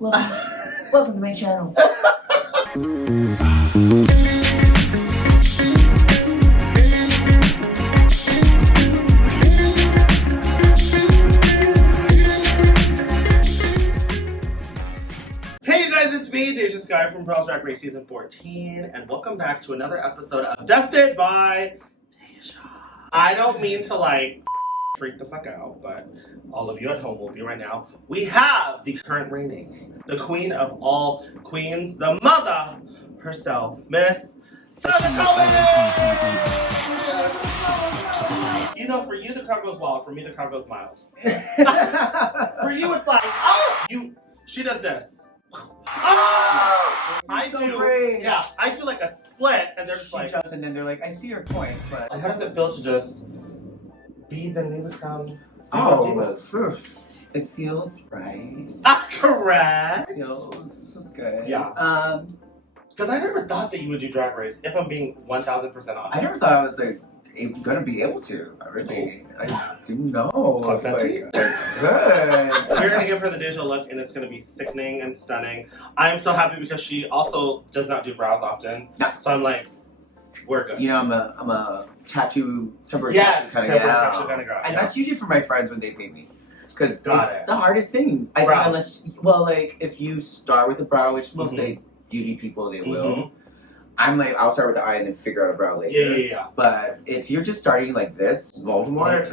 Welcome to my channel. Hey you guys, it's me, Deja Skye from Rupaul's Drag Race Season 14, and welcome back to another episode of Dusted by Deja. I don't mean to like freak the fuck out, but all of you at home will be right now. We have the current reigning, the queen of all queens, the mother herself, Miss Sasha Colby! You know, for you the crowd goes wild, for me the crowd goes mild. For you it's like, oh! She does this. Oh! I do like a split, and they're just like, jumps, and then they're like, I see your point, but how does it feel to just be the new crown? It feels right. Correct. It feels good. Yeah. Because I never thought that you would do Drag Race, if I'm being 1,000% honest. I never thought I was like gonna be able to. I didn't know. Talk that to you. Good. So we're gonna give her the Deja look, and it's gonna be sickening and stunning. I'm so happy because she also does not do brows often. No. So I'm like, we're good. You know, I'm a temporary tattoo kind of girl. And that's usually for my friends when they pay me. Because it's the hardest thing. I think unless, if you start with a brow, which most beauty people, they will. I'm like, I'll start with the eye and then figure out a brow later. Yeah. But if you're just starting like this, Voldemort,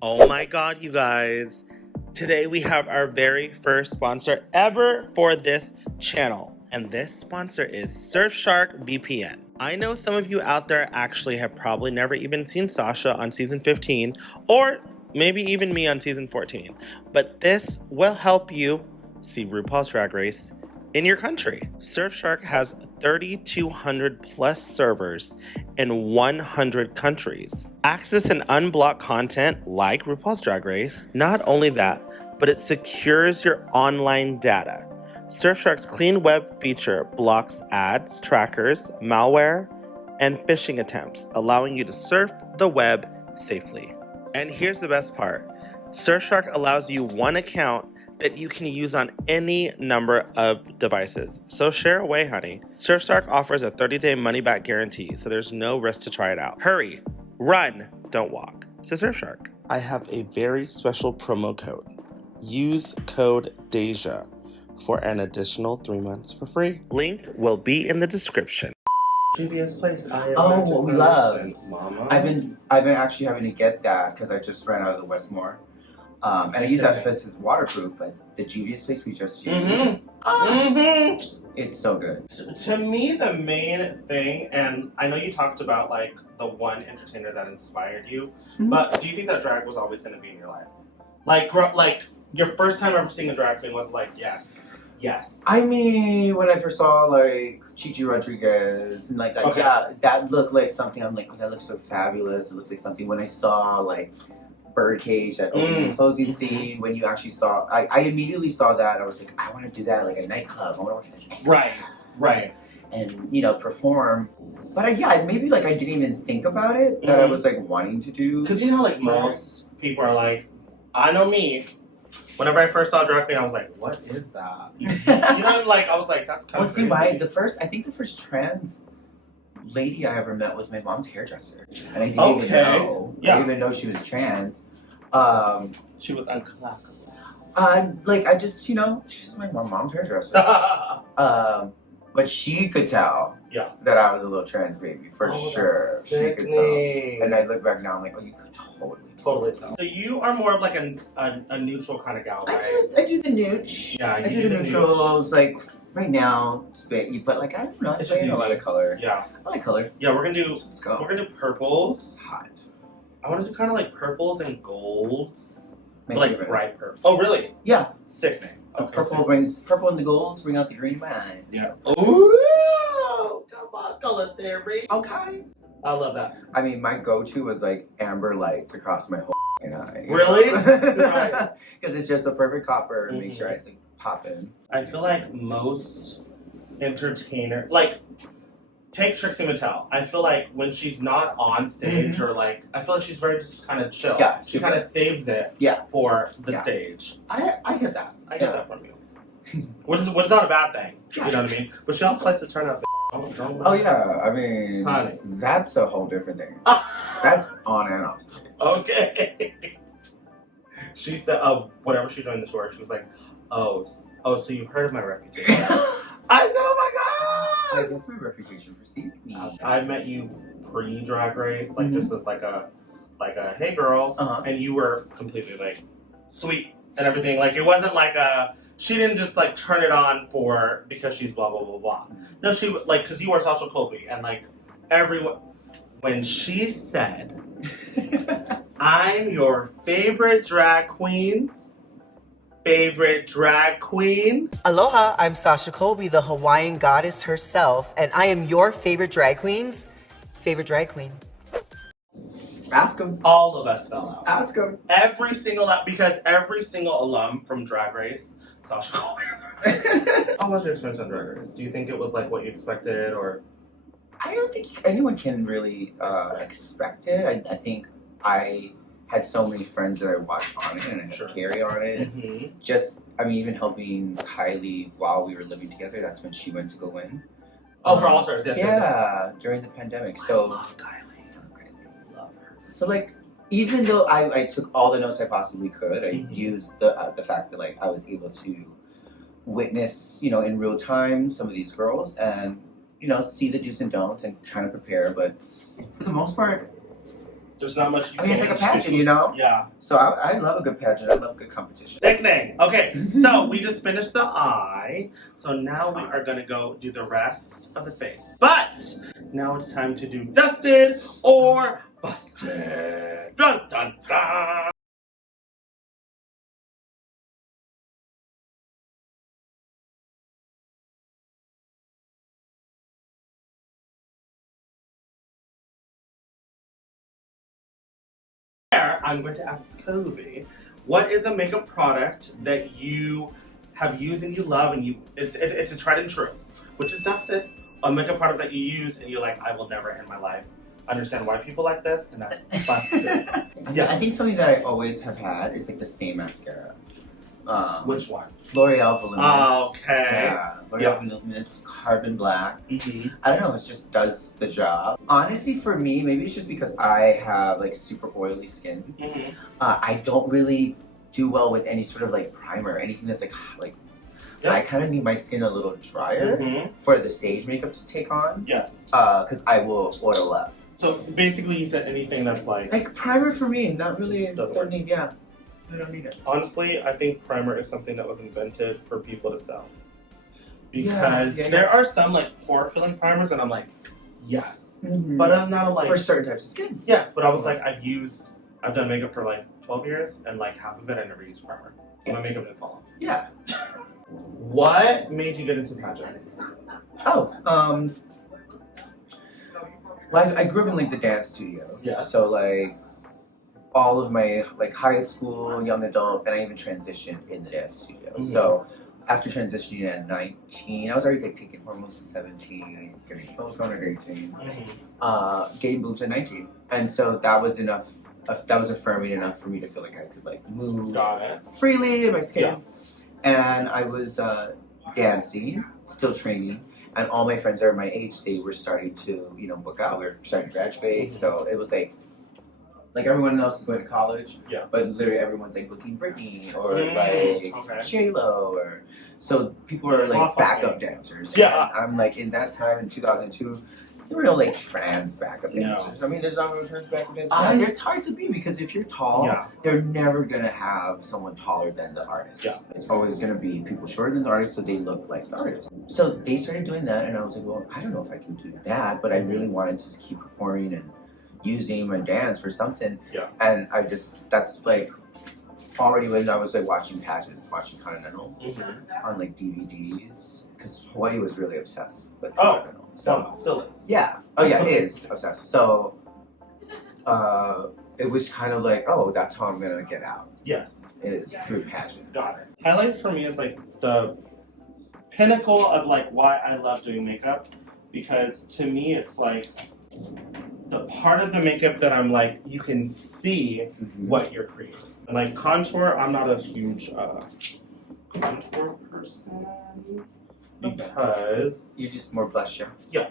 Oh my god, you guys. Today we have our very first sponsor ever for this channel. And this sponsor is Surfshark VPN. I know some of you out there actually have probably never even seen Sasha on season 15, or maybe even me on season 14. But this will help you see RuPaul's Drag Race in your country. Surfshark has 3,200 plus servers in 100 countries. Access and unblock content like RuPaul's Drag Race. Not only that, but it secures your online data. Surfshark's clean web feature blocks ads, trackers, malware, and phishing attempts, allowing you to surf the web safely. And here's the best part. Surfshark allows you one account that you can use on any number of devices. So share away, honey. Surfshark offers a 30-day money-back guarantee, so there's no risk to try it out. Hurry, run, don't walk. To Surfshark. I have a very special promo code. Use code DEJA for an additional 3 months for free. Link will be in the description. Juvia's place. what we love. Mama. I've been actually having to get that because I just ran out of the Westmore. And I use that because it's waterproof, but the Juvia's place we just used, it's so good. To me, the main thing, and I know you talked about like the one entertainer that inspired you, but do you think that drag was always going to be in your life? Like your first time ever seeing a drag queen was like, yes. I mean, when I first saw like Chichi Rodriguez and like that, that looked like something. I'm like, oh, that looks so fabulous. It looks like something. When I saw like Birdcage, that opening and closing scene, when you actually saw, I immediately saw that. I was like, I want to do that, like a nightclub. I want to work in a nightclub. Right. And perform. But maybe like I didn't even think about it that I was like wanting to do. Because you know how like most people are like, I know me. Whenever I first saw drag queen, I was like, what is that? You know, like I was like, that's kind of crazy. I think the first trans lady I ever met was my mom's hairdresser, and I didn't even know. I didn't even know she was trans. She was unclockable. I just she's my mom's hairdresser. But she could tell that I was a little trans baby for sure. She could tell. And I look back now, I'm like, oh, you could totally tell. So you are more of like a neutral kind of gal, right? I do the nooch. Yeah, I do the neutrals. Like right now, but like I don't know. It's just a lot of color. Yeah, I like color. Yeah, we're gonna do purples. Hot. I want to do kind of like purples and golds, like bright purple. Oh, really? Yeah. Sickening. Okay, purple and the golds bring out the green vibes. Yeah. Ooh, come on, color theory. Okay. I love that. I mean, my go-to was like amber lights across my whole eye. Really? Right. Because it's just a perfect copper and make sure I like pop in. I feel like most entertainers, take Trixie Mattel. I feel like when she's not on stage or I feel like she's very just kind of chill. Yeah. She kind of saves it for the stage. I get that. I get that from you. which is not a bad thing. You know what I mean? But she also likes to turn up. Oh yeah, I mean, honey, that's a whole different thing. That's on and off. Okay. She said, whatever she joined the tour, she was like, oh, so you've heard of my reputation. I said, oh my God. I guess my reputation precedes me. I met you pre-Drag Race, like just as like a hey girl, and you were completely like sweet and everything. Like it wasn't like she didn't just like turn it on because she's blah blah blah blah. No, she like because you were Sasha Colby and like everyone. When she said, "I'm your favorite drag queen's favorite drag queen." Aloha, I'm Sasha Colby, the Hawaiian goddess herself, and I am your favorite drag queen's favorite drag queen. Ask them. All of us fell out. Ask them. Because every single alum from Drag Race, Sasha Colby. How was your experience on Drag Race? Do you think it was like what you expected, or? I don't think anyone can really expect it. I think I had so many friends that I watched on it and I had Carrie on it. Just, I mean, even helping Kylie while we were living together. That's when she went to go in. Oh, for All Stars, yes. Yeah, yes. during the pandemic. So I love Kylie. Love her. So like, even though I took all the notes I possibly could, I used the fact that like I was able to witness, you know, in real time some of these girls and, you know, see the do's and don'ts and trying to prepare. But for the most part, there's not much. I mean, it's like a pageant, you know? Yeah. So I love a good pageant. I love good competition. Sickening. Okay, so we just finished the eye. So now we are going to go do the rest of the face. But now it's time to do dusted or busted. Dun, dun, dun. I'm going to ask Colby, what is a makeup product that you have used and you love and it's a tried and true, which is dusted, a makeup product that you use and you're like, I will never in my life understand why people like this, and that's busted. Yes. I think something that I always have had is like the same mascara. Which one? L'Oreal Voluminous. Oh, okay. Yeah, L'Oreal Voluminous Carbon Black. I don't know, it just does the job. Honestly, for me, maybe it's just because I have like super oily skin. I don't really do well with any sort of like primer, anything that's like I kind of need my skin a little drier for the stage makeup to take on. Yes. Because I will oil up. So basically, you said anything that's like primer for me, not really. Doesn't don't need, yeah. I don't need it. Honestly, I think primer is something that was invented for people to sell. Because there are some like pore filling primers, and I'm like, yes. But I'm not like for certain types of skin. Yes, but I was like, I've done makeup for like 12 years, and like half of it I never used primer. My makeup didn't fall off. Yeah. What made you get into pageants? Oh, well, I grew up in like the dance studio. Yeah. So like all of my like high school, young adult, and I even transitioned in the dance studio. So after transitioning at 19, I was already like taking hormones at 17, getting silicone at 18, getting boobs at 19, and so that was enough. That was affirming enough for me to feel like I could like move freely in my skin. And I was dancing, still training, and all my friends that are my age, they were starting to, you know, book out. We were starting to graduate, so it was like everyone else is going to college, but literally everyone's like booking Britney or like J-Lo, or so people are like backup dancers. Yeah, and I'm like in that time in 2002. There were no like trans backup dancers. I mean, there's not no trans backup dancers. It's hard to be because if you're tall, they're never gonna have someone taller than the artist. It's always gonna be people shorter than the artist, so they look like the artist. So they started doing that, and I was like, well, I don't know if I can do that, but I really wanted to keep performing and using my dance for something. And that's like already when I was like watching pageants, watching Continental on like DVDs, because Hawaii was really obsessed with Continental. Still is. Yeah. Oh yeah, it is obsessed. So it was kind of like, oh, that's how I'm gonna get out. Yes. Is through pageants. Got it. Highlight for me is like the pinnacle of like why I love doing makeup, because to me it's like the part of the makeup that I'm like, you can see what you're creating. And like contour, I'm not a huge contour person. person because you're just more blush, yeah.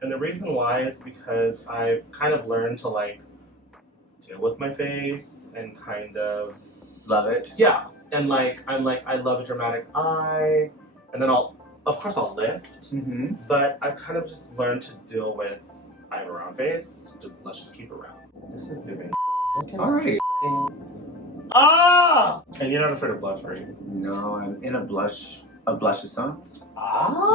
And the reason why is because I've kind of learned to like deal with my face and kind of love it. Yeah, and like I love a dramatic eye, and then of course I'll lift. But I've kind of just learned to deal with I have a round face. Let's just keep it round. This is giving. All right. Ah! And you're not afraid of blush, are you? No, I'm in a blush-essence. Ah!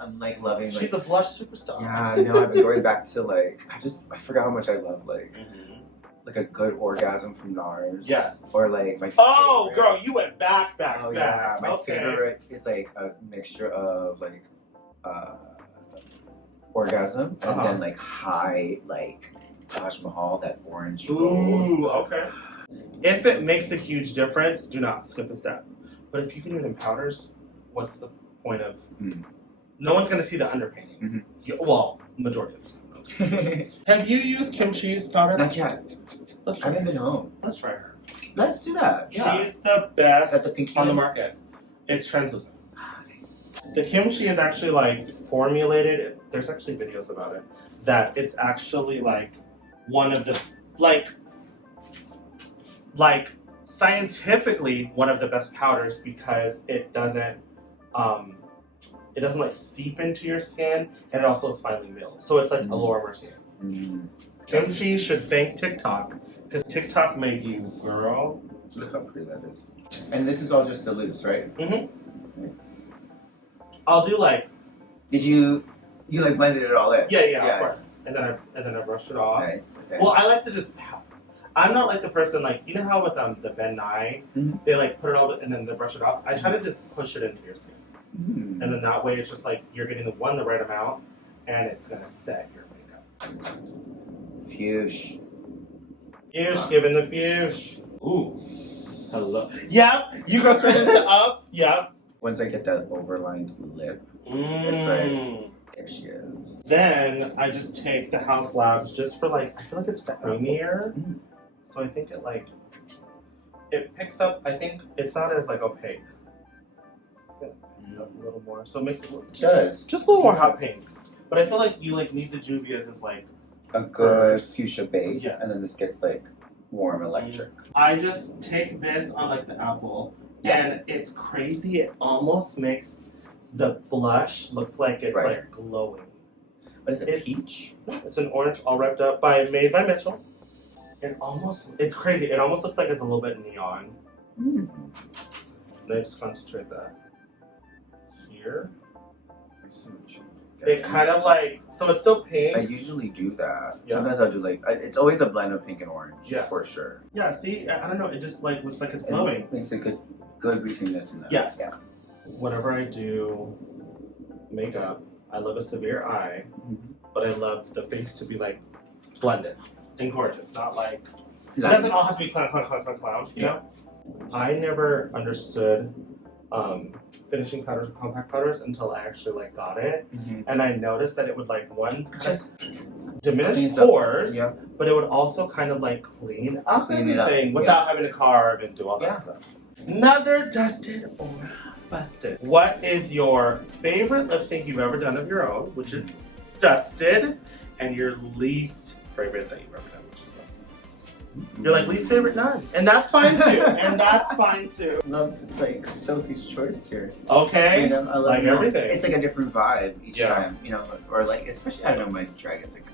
I'm like loving like. She's a blush superstar. Yeah, no, I've been going back to like I forgot how much I love like a good orgasm from NARS. Yes. Or like my. Oh, favorite. girl, you went back. Yeah, my favorite is like a mixture of like orgasm and then like high like Taj Mahal, that orangey gold. Ooh, okay. If it makes a huge difference, do not skip a step. But if you can do it in powders, what's the point of? No one's gonna see the underpainting. Well, majority of the time. Have you used Kimchi's powder? Not yet. Let's try. I haven't been home. Let's try her. Let's do that. Yeah. She's the best Is that the pinky on the one? market. It's translucent. Nice. The kimchi is actually like formulated. There's actually videos about it. That it's actually like one of the like scientifically one of the best powders because it doesn't like seep into your skin and it also is finely milled. So it's like a Laura Mercier. Kimchi should thank TikTok because TikTok made you, girl. Look how pretty that is. And this is all just the loose, right? Nice. I'll do like. Did you like blended it all in? Yeah, of course. And then I brush it off. Nice. Okay. Well, I like to just. I'm not like the person like you know how with the Ben Nye they like put it all and then they brush it off. I try to just push it into your skin, and then that way it's just like you're getting the right amount, and it's gonna set your makeup. Fuchsia. Fuchsia, giving the fuchsia. Ooh, hello. Yep, you go straight into up. Yep. Once I get that overlined lip, it's like there she is. Then I just take the House Labs just for like I feel like it's creamier. So I think it picks up. I think it's not as like opaque. It picks up a little more, so it makes it just a little more hot pink. But I feel like you like need the Juvia's as like a good fuchsia base, and then this gets like warm electric. I just take this on like the apple, and it's crazy. It almost makes the blush look like it's like glowing. What is it? Peach? No, it's an orange, all wrapped up made by Mitchell. It's crazy. It almost looks like it's a little bit neon. And I just concentrate that here. It kind of like, so it's still pink. I usually do that. Yeah. Sometimes I'll do like, it's always a blend of pink and orange. Yeah. For sure. Yeah, see, I don't know, it just like looks like it's glowing. It makes a good between this and that. Yes. Yeah. Whenever I do makeup, I love a severe eye, but I love the face to be like blended and gorgeous, not like, it doesn't all have to be clown, you know? I never understood finishing powders or compact powders until I actually like got it, and I noticed that it would like just diminish pores, but it would also kind of like clean up everything without having to carve and do all that stuff. Another dusted or busted. What is your favorite lip sync you've ever done of your own, which is dusted, and your least favorite that you've ever done, which is busted? You're like, least favorite, none. And that's fine too. Love, it's like Sophie's choice here. Okay. You know, I love like everything. It's like a different vibe each time, you know, or like, especially, I don't know, my drag is like,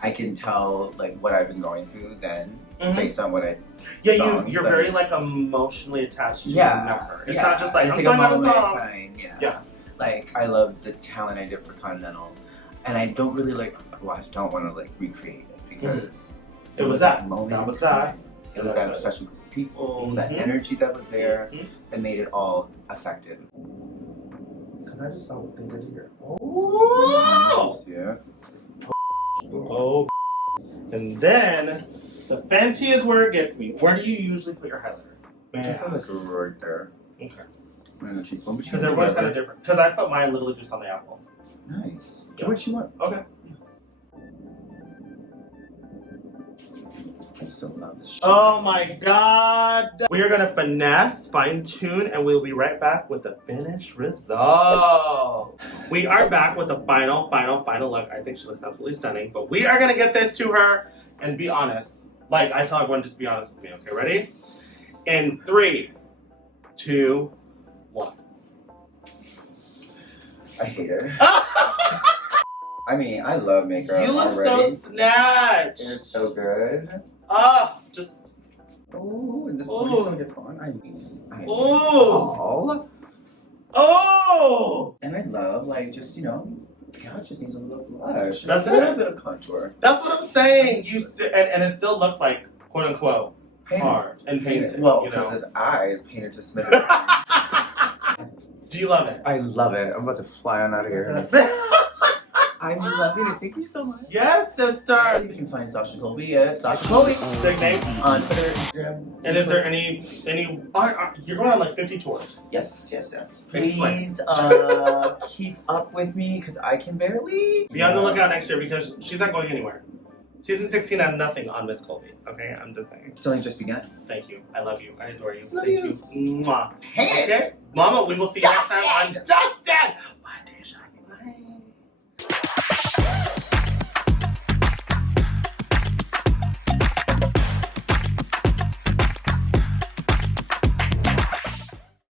I can tell like what I've been going through then based on what I you're very like emotionally attached to the number. It's not just like, it's I'm like a talking moment about a in song. time. Like, I love the talent I did for Continental, and I don't really like, well, I don't want to like recreate it because it was that moment. That was that. It was that special group of people, that energy that was there, that made it all effective. Because I just saw what they did here. Oh! Yeah. Oh. And then, the Fenty is where it gets me. Where do you usually put your highlighter? Man, I put like right there. Okay. Because everyone's kind of different. Because I put mine literally just on the apple. Nice. Do what you want. Okay. I'm so love this shit. Oh my god. We are gonna finesse, fine tune, and we'll be right back with the finished result. We are back with the final look. I think she looks absolutely stunning, but we are gonna get this to her and be honest. Like I tell everyone, just be honest with me, okay? Ready? In 3, 2, 1. I hate it. I mean, I love makeup. You look already. so snatched. It's so good. Just. Oh, and this Ooh. ponytail gets on. I Ooh. all. Oh! And I love, like, just, you know, God, it just needs a little blush. That's a little it. bit of contour. That's what I'm saying. And it still looks like, quote unquote, Painted. hard and painted. Well, you because know? his eyes painted to smithereens. Do you love it? I love it. I'm about to fly on out of here. I'm loving it. Thank you so much. Yes, sister. You can find Sasha Colby at Sasha Colby Big name. on Twitter, Instagram. And is there any? You're going on like 50 tours. Yes. Explain. Please keep up with me because I can barely. Be on the lookout next year because she's not going anywhere. Season 16 had nothing on Miss Colby. Okay, I'm just saying. It's only just begun. Thank you. I love you. I adore you. Love Thank you. you. Mwah. Hate it. Okay, Mama. We will see you next time on Justin.